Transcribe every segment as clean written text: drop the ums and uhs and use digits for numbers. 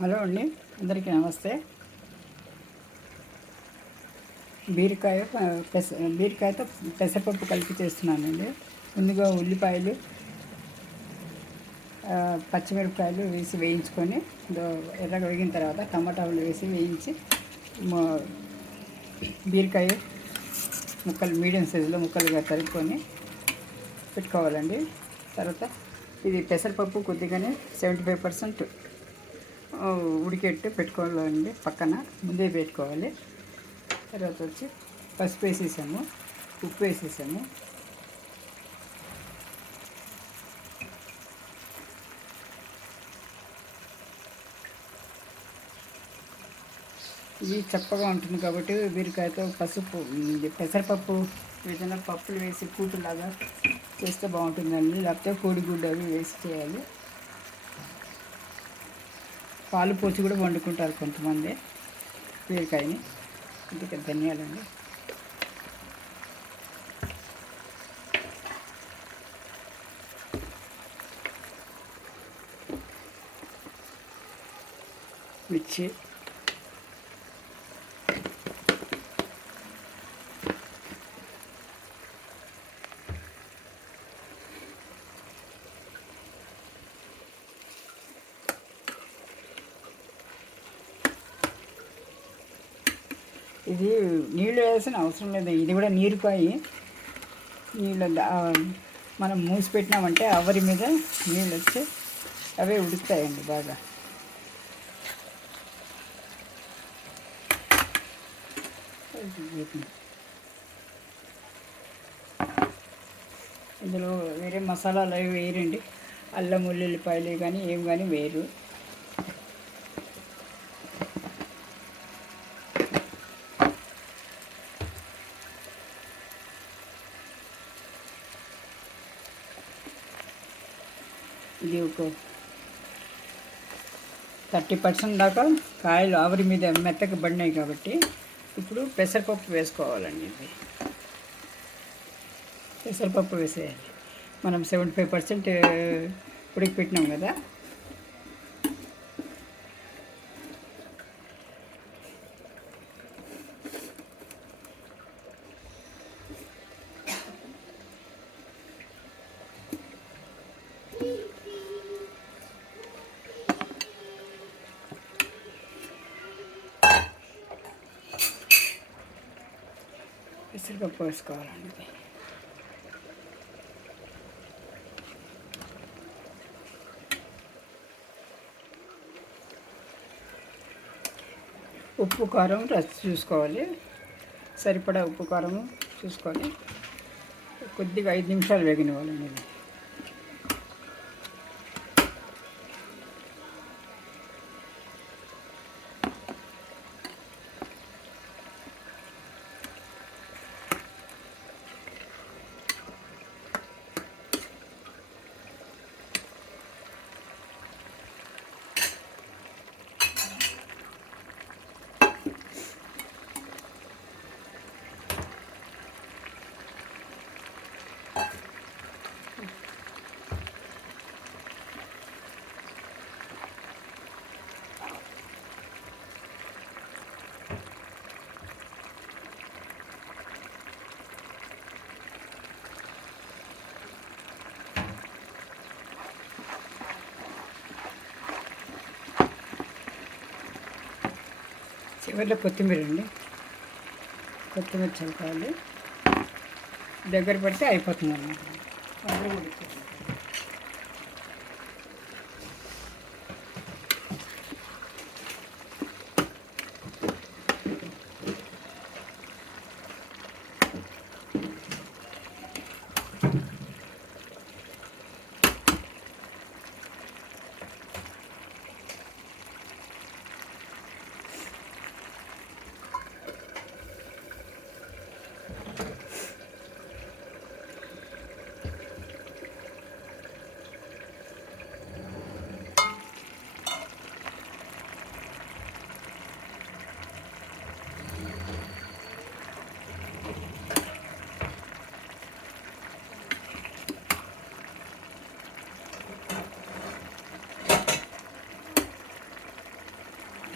Hello అండి, అందరికీ నమస్తే. బీరకాయ బీరకాయతో పెసరపప్పు కలిపి చేస్తున్నానండి. ముందుగా ఉల్లిపాయలు, పచ్చిమిరపకాయలు వేసి వేయించుకొని ఎర్రగా వేగిన తర్వాత టమాటాలు వేసి వేయించి బీరకాయ ముక్కలు మీడియం సైజులో ముక్కలుగా తరుక్కొని పెట్టుకోవాలండి. తర్వాత ఇది పెసరపప్పు కొద్దిగానే 75% ఉడికెట్టు పెట్టుకోవాలండి. పక్కన ముందే పెట్టుకోవాలి. తర్వాత వచ్చి పసుపు వేసేసాము, ఉప్పు వేసేసాము. ఇది చప్పగా ఉంటుంది కాబట్టి బీరకాయతో పసుపు పెసరపప్పు ఏదైనా పప్పులు వేసి కూటులాగా చేస్తే బాగుంటుందండి. లేకపోతే కోడిగుడ్డు అవి వేసి చేయాలి. పాలు పోసి కూడా వండుకుంటారు కొంతమంది బీరకాయని. ఇందుకు ధనియాలండి. మిర్చి, ఇది నీళ్ళు వేయాల్సిన అవసరం లేదు. ఇది కూడా నీరుకాయి. నీళ్ళు మనం మూసి పెట్టినామంటే ఆవరి మీద నీళ్ళు వచ్చి అవే ఉడుకుతాయండి బాగా. ఇందులో వేరే మసాలాలు అవి వేయరండి. అల్లం ఉల్లిపాయలు కానీ ఏం కానీ వేరు. ఇది ఒక 30% దాకా కాయలు ఆవిరి మీద మెత్తగా పడినాయి కాబట్టి ఇప్పుడు పెసరపప్పు వేసుకోవాలండి. ఇది పెసరపప్పు వేసేయాలి. మనం 75% ఉడికి పెట్టినాం కదా. పెసరపప్పు వేసుకోవాలండి. ఉప్పు కారం చూసుకోవాలి. సరిపడా ఉప్పు కారం చూసుకొని కొద్దిగా 5 నిమిషాలు వేగనివ్వాలండి. చివరిలో కొత్తిమీర అండి. కొత్తిమీర చల్లుకోవాలి. దగ్గర పడితే అయిపోతుంది అన్నమాట.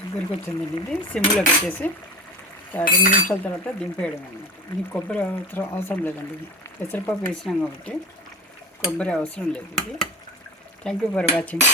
దగ్గరికి వచ్చిందండి. ఇది సిమ్లో పెట్టేసి 2 నిమిషాల తర్వాత దింపేయడం అన్నమాట. ఇది కొబ్బరి అవసరం లేదండి. ఇది పెసరపప్పు వేసినాం కాబట్టి కొబ్బరి అవసరం లేదు. ఇది థ్యాంక్ యూ ఫర్ వాచింగ్.